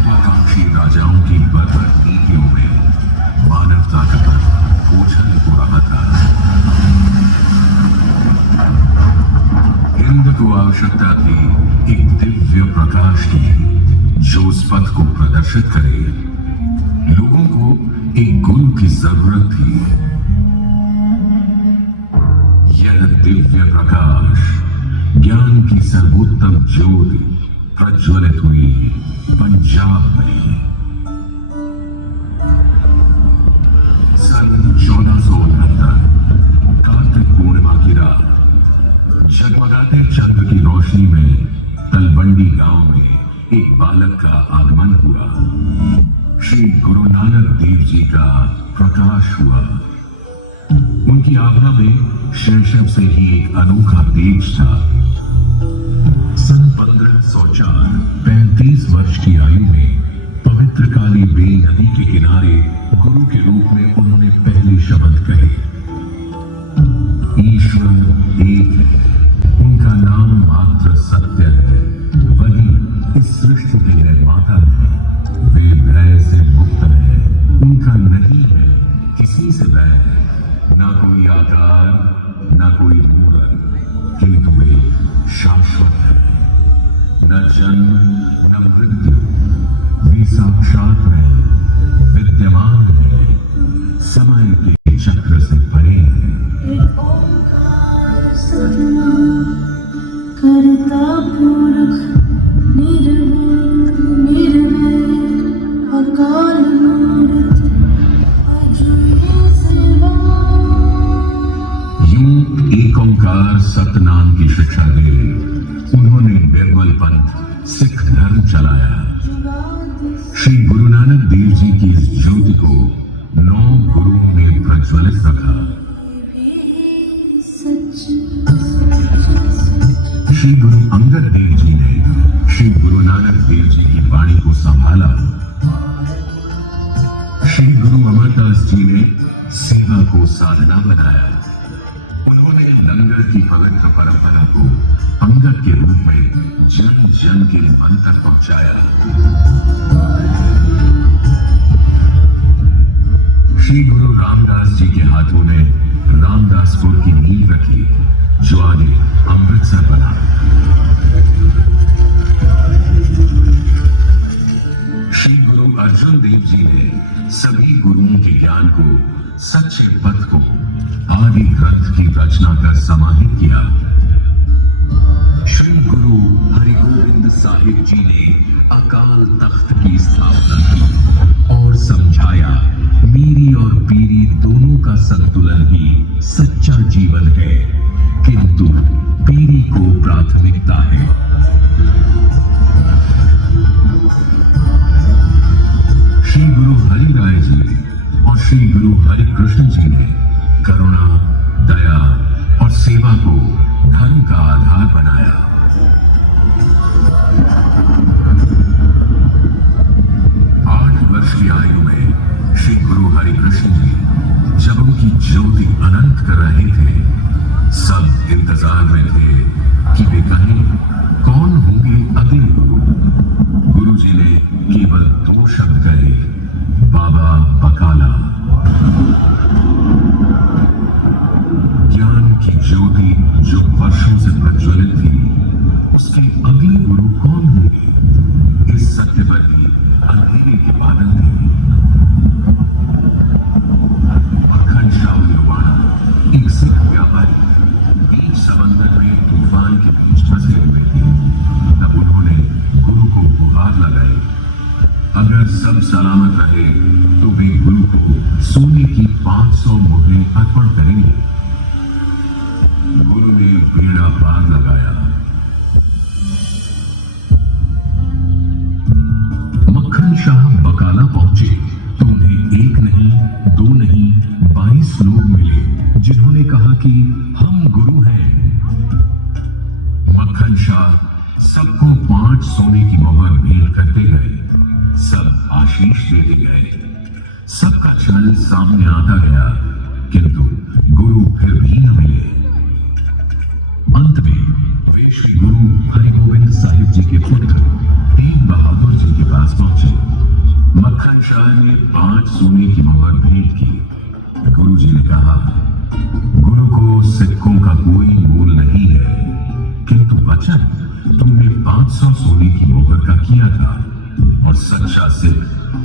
महत्वाकांक्षी राजाओं की बर्बर नीतियों में मानवता का बोझल हो रहा था। हिंद को आवश्यकता थी एक दिव्य प्रकाश की, जो उस पथ को प्रदर्शित करे। लोगों को एक गुरु की जरूरत थी। यह दिव्य प्रकाश, ज्ञान की सर्वोत्तम ज्योति प्रज्वलित हुई पंजाब में। सन 1469 कार्तिक पूर्णिमा की रात, जगमगाते चंद्र की रोशनी में तलवंडी गांव में एक बालक का आगमन हुआ। श्री गुरु नानक देव जी का प्रकाश हुआ। उनकी आभा में शैशव से ही एक अनोखा तेज था। सन 1504 35 वर्ष की आयु में पवित्र काली बेल नदी के किनारे गुरु के रूप में उन्होंने पहले शब्द कहे, ईश्वर एक है, उनका नाम मात्र सत्य है, वही इस सृष्टि के निर्माता है, वे भय से मुक्त है, उनका नहीं है किसी से भय, ना कोई आकार ना कोई मूर्त, किंतु वे शाश्वत है, न जन्म न मृत्यु, वे साक्षात है, विद्यमान है, समय के चक्र से परे है। एक ओंकार सतनाम करता पुरख निर्गुण निर्वैर अकाल मूर्त अजूनी सेवा। यूं एक ओंकार सतनाम की शिक्षा दे उन्होंने निर्मल पंथ सिख धर्म चलाया। श्री गुरु नानक देव जी की इस ज्योति को 9 गुरुओं ने प्रज्वलित रखा। श्री गुरु अंगद देव जी ने श्री गुरु नानक देव जी की वाणी को संभाला। श्री गुरु अमरदास जी ने सेवा को साधना बनाया। उन्होंने लंगर की पवित्र परंपरा को अंगद के रूप में जन जन के मन तक पहुंचाया। श्री गुरु रामदास जी के हाथों ने रामदासपुर की नींव रखी, जो आगे अमृतसर बना। श्री गुरु अर्जुन देव जी ने सभी गुरुओं के ज्ञान को, सच्चे पथ को आदि ग्रंथ की रचना कर समाहित किया। श्री गुरु हरिगोविंद साहिब जी ने अकाल तख्त की स्थापना की और समझाया, मीरी और पीरी दोनों का संतुलन ही सच्चा जीवन है, किंतु पीरी को प्राथमिकता है। श्री गुरु हरि राय जी और श्री गुरु हरि कृष्ण जी ने करुणा, दया और सेवा को धर्म का आधार बनाया। 8 वर्ष की आयु में श्री गुरु हरि कृष्ण जी जब उनकी ज्योति अनंत कर रहे थे, सब इंतजार में थे कि वे कहें कौन होंगे अगले गुरु। गुरु जी ने केवल 2 शब्द कहे, बाबा बकाला। ज्ञान की ज्योति जो वर्षों से प्रज्वलित थी, उसके अगले गुरु कौन होंगे, इस सत्य पर ही अंधेरे के बादल थे। मक्खन शाह लोवाणा एक सिख व्यापारी बीच समंदर में तूफान के बीच फंसे हुए थे। तब उन्होंने गुरु को गुहार लगाई, अगर सब सलामत रहे तो वे गुरु को सोने की 500 मुहरें अर्पण करेंगे। गुरु ने बेड़ा पार लगाया। मक्खन शाह बकाला पहुंचे तो उन्हें 1 नहीं 2 नहीं 22 लोग मिले, जिन्होंने कहा कि हम गुरु हैं। मक्खन शाह सबको 5 सोने की मोहर भेंट करते गए, सब आशीष देते गए। सबका छल सामने आता गया, किंतु गुरु फिर भी न मिले। अंत में वे श्री गुरु हरिगोविंद साहिब जी के पुत्र तेग बहादुर जी के पास पहुंचे। मक्खन शाह ने 5 सोने की मोहर भेंट की। गुरुजी ने कहा, गुरु को सिक्कों का कोई मोल नहीं है, किंतु वचन तुमने 500 सोने की मोहर का किया था, और सच्चा सिख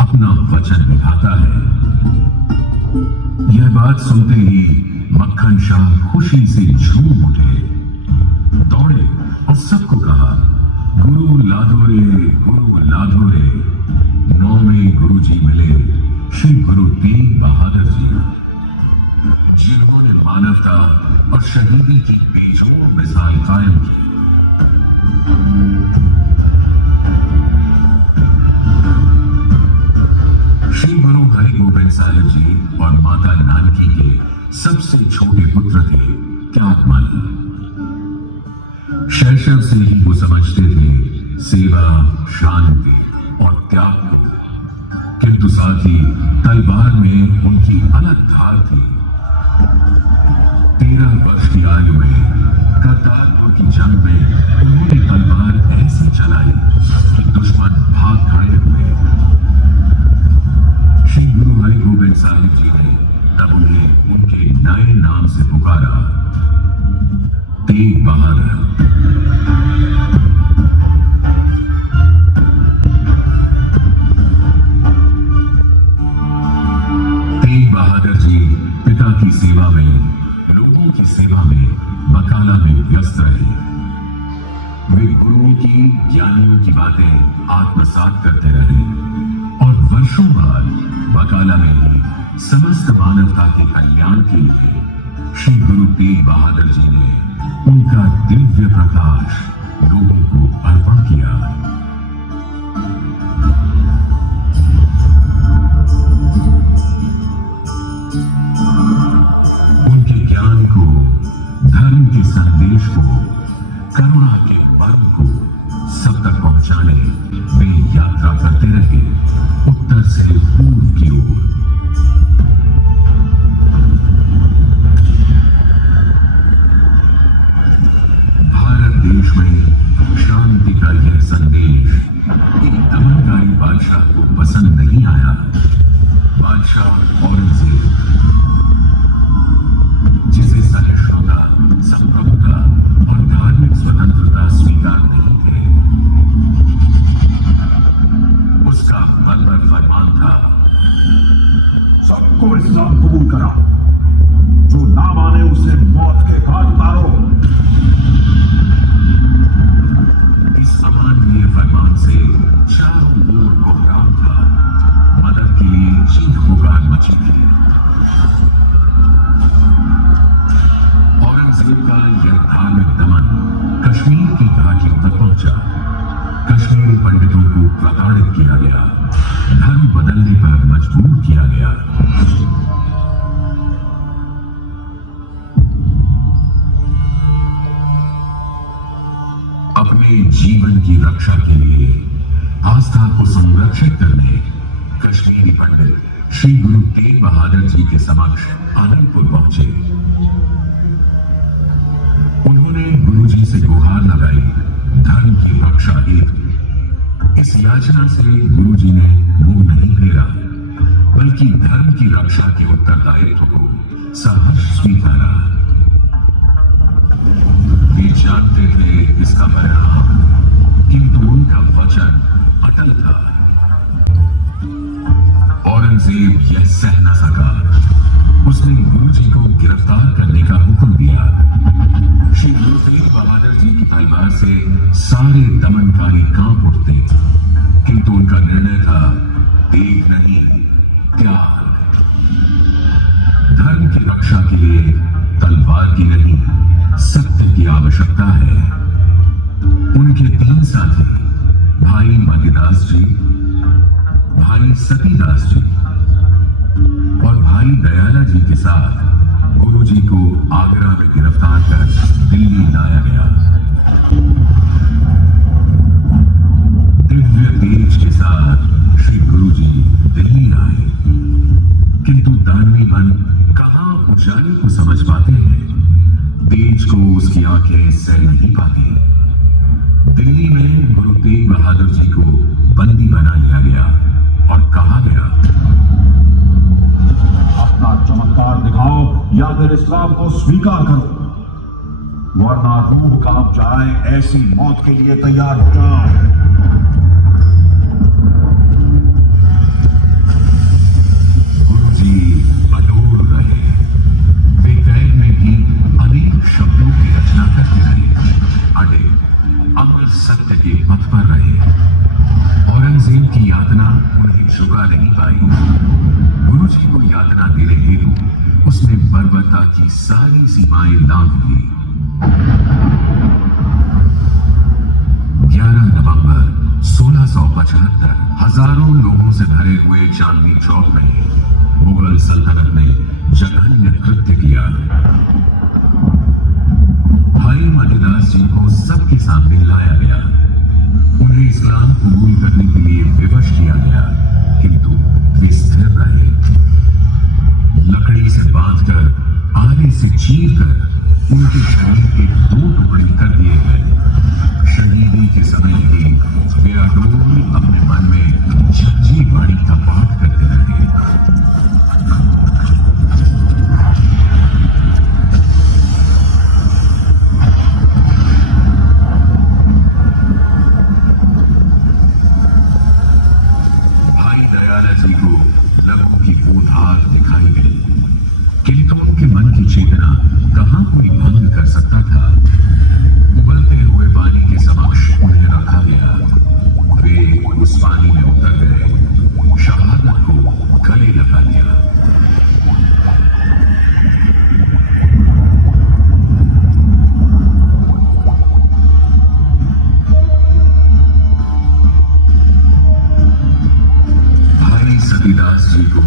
अपना वचन निभाता है। यह बात सुनते ही मक्खन शाह खुशी से झूम उठे, दौड़े और सबको कहा, गुरु लादो रे, गुरु लादो रे। 9 में गुरुजी मिले श्री गुरु तेग बहादुर जी, जिन्होंने मानवता और शहीदी की बेजोड़ मिसाल कायम की। श्री गुरु हरि गोबिंद साहिब जी और माता नानकी के सबसे छोटे पुत्र थे त्यागमल। शैशव से ही वो समझते थे सेवा, शांति और त्याग को, किंतु साथ ही तलवार में उनकी अलग धार थी। 13 वर्ष की आयु में करतारपुर की जंग में उन्होंने तलवार ऐसी चलाई कि दुश्मन भाग खड़े हुए। श्री गुरु हरि गोबिंद साहिब जी ने तब उन्हें उनके नए नाम से पुकारा, तेग बहादुर। तेग बहादुर जी पिता की सेवा में, लोगों की सेवा में बकाला में व्यस्त रहे। वे गुरुओं की, ज्ञानियों की बातें आत्मसात करते रहे और वर्षों बाद बकाला में ही समस्त मानवता के कल्याण के लिए श्री गुरु तेग बहादुर जी ने उनका दिव्य प्रकाश लोगों को अर्पण किया। उनके ज्ञान को, धर्म के संदेश को, करुणा के पर्व को सब तक पहुंचाने वे यात्रा करते रहे, उत्तर से पूर्व की ओर। भारत देश में शांति का यह संदेश एक दमनकारी बादशाह को पसंद नहीं आया। बादशाह औरंगजेब, जिसे सहिष्णुता, संप्रभुता और धार्मिक स्वतंत्रता स्वीकार नहीं थे, उसका बर्बर फरमान था, सबको इस्लाम कबूल करा, जो ना माने उसे मौत के घाट उतारो। इस अमानवीय फरमान से चारों ओर कोहराम था। मदद के लिए चीख पुकार मची थी। औरंगजेब का यह धार्मिक दमन कश्मीर की घाटियों तक पहुंचा। कश्मीरी पंडितों को प्रताड़ित किया गया, धर्म बदलने पर मजबूर किया गया। अपने जीवन की रक्षा के लिए, आस्था को संरक्षित करने कश्मीरी पंडित श्री गुरु तेग बहादुर जी के समक्ष आनंदपुर पहुंचे। उन्होंने गुरुजी से गुहार लगाई, धर्म की रक्षा हेतु। इस याचना से गुरुजी ने मुंह नहीं फेरा, बल्कि धर्म की रक्षा के उत्तरदायित्व को सहर्ष स्वीकारा। वे जानते थे इसका परिणाम, किंतु उनका वचन अटल था। औरंगजेब यह सह न सका। उसने गुरुजी को गिरफ्तार करने का हुक्म दिया। श्री गुरु तेग बहादुर जी की तलवार से सारे दमनकारी कांप उठते, किंतु उनका निर्णय था, तेग नहीं, त्याग। धर्म की रक्षा के लिए तलवार की नहीं, सत्य की आवश्यकता है। उनके 3 साथी, भाई मतिदास जी, भाई सतीदास जी और भाई दयाला जी के साथ गुरुजी को आगरा में गिरफ्तार कर दिल्ली लाया गया। दिव्य तेज के साथ श्री गुरुजी दिल्ली आए, किंतु दानवी मन कहां ऊंचाई को समझ पाते हैं, तेज को उसकी आंखें सह नहीं पाती। दिल्ली में गुरु तेग बहादुर जी को बंदी बना लिया गया और कहा फिर इस्लाम को स्वीकार करो, वरना रूह कांप जाए। ऐसी मौत के लिए तैयार हो जाओ। गुरुजी अडोल रहे। वे कैद में भी अनेक शब्दों की रचना करते रहे, अड़े अमर सत्य के पथ पर रहे। औरंगजेब की यातना उन्हें चुका नहीं पाई। गुरुजी को यातना देने हेतु उसने बर्बरता की सारी सीमाएं लांघ ली। 11 नवंबर 1675 हजारों लोगों से भरे हुए चांदनी चौक में मुगल सल्तनत ने जघन्य कृत्य किया। भाई मतीदास जी को सबके सामने लाया गया। उन्हें इस्लाम कबूल करने के लिए विवश किया गया, किंतु वे स्थिर रहे। लकड़ी से बांधकर आगे से चीरकर उनके शरीर के 2 टुकड़े कर दिए गए। शहीदी के समय ही वे अडोल अपने मन में जपजी वाणी का पाठ करते रहे। भाई दयाला जी को लहू की वो धार दिखाई गई, किंतु उनके मन की चेतना कहां कोई भंग कर सकता था। उबलते हुए पानी के समक्ष उन्हें रखा गया। वे उस पानी में उतर गए, शहादत को गले लगा लिया। भाई सतीदास जी को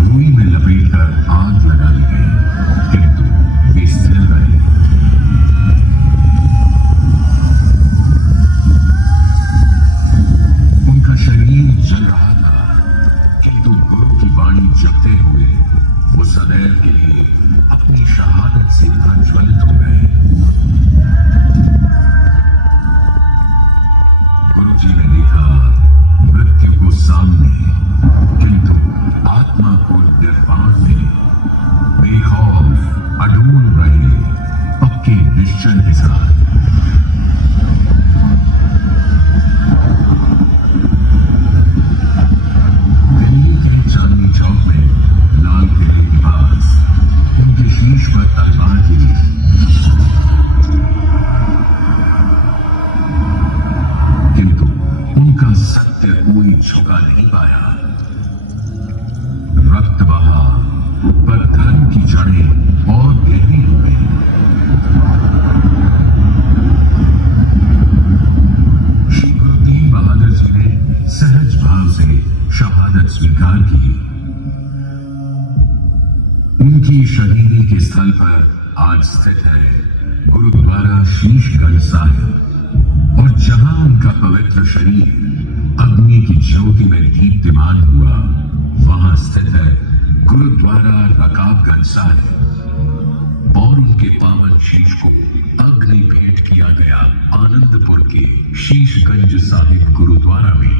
रुई में लपेटकर आग लगाई गई, किंतु वे स्थिर रहे। उनका शरीर जल रहा था, किंतु गुरु की वाणी जपते हुए वो सदैव के लिए अपनी शहादत से प्रज्वलित हो गए। गुरुजी ने देखा मृत्यु को सामने, किंतु आत्मा को निर्वाण में बेखौफ अडोल रहे, पक्के निश्चय के साथ। दिल्ली के चांदनी चौक में लाल किले के पास उनके शीश पर तलवार गिरी। किंतु उनका सत्य कोई झुका नहीं पाया। रक्त बहा, पर धर्म की जड़ें और गहरी हो गई। श्री गुरु तेग बहादुर जी ने सहज भाव से शहादत स्वीकार की। उनकी शहीदी के स्थल पर आज स्थित है गुरुद्वारा शीशगंज साहिब, और जहां उनका पवित्र शरीर अग्नि की ज्योति में दीप्तिमान हुआ, वहां स्थित है गुरुद्वारा रकाबगंज साहिब। और उनके पावन शीश को अग्नि भेंट किया गया आनंदपुर के शीशगंज साहिब गुरुद्वारा में।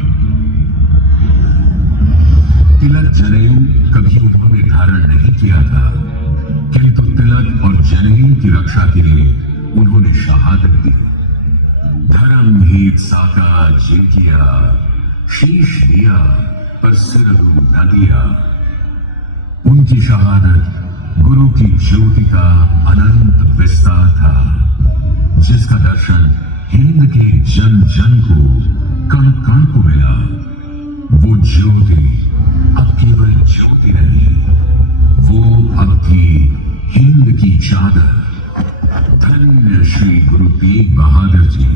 तिलक जनेऊ कभी उन्होंने धारण नहीं किया था, किंतु तिलक और जनेऊ की रक्षा के लिए उन्होंने शहादत दी। धर्म हित साका जे किया, शीश दिया पर सिर रू न दिया। उनकी शहादत गुरु की ज्योति का अनंत विस्तार था, जिसका दर्शन हिंद के जन जन को, कण कण को मिला। वो ज्योति अब केवल ज्योति नहीं, वो अब थी हिंद की चादर। धन्य श्री गुरु तेग बहादुर जी।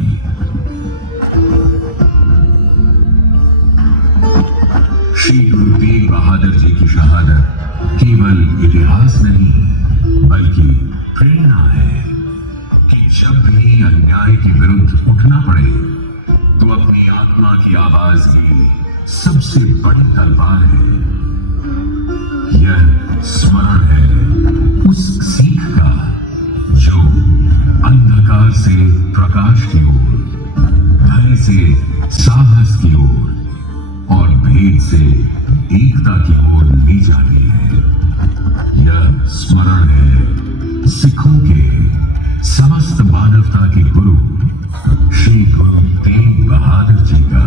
श्री गुरु तेग बहादुर जी की शहादत केवल इतिहास नहीं, बल्कि प्रेरणा है कि जब भी अन्याय के विरुद्ध उठना पड़े, तो अपनी आत्मा की आवाज ही सबसे बड़ी तलवार है। यह स्मरण है उस सीख का जो अंधकार से प्रकाश की ओर, भय से साहस की ओर और भेद से एकता की ओर ले जाती है। यह स्मरण है सिखों के समस्त मानवता के गुरु श्री गुरु तेग बहादुर जी का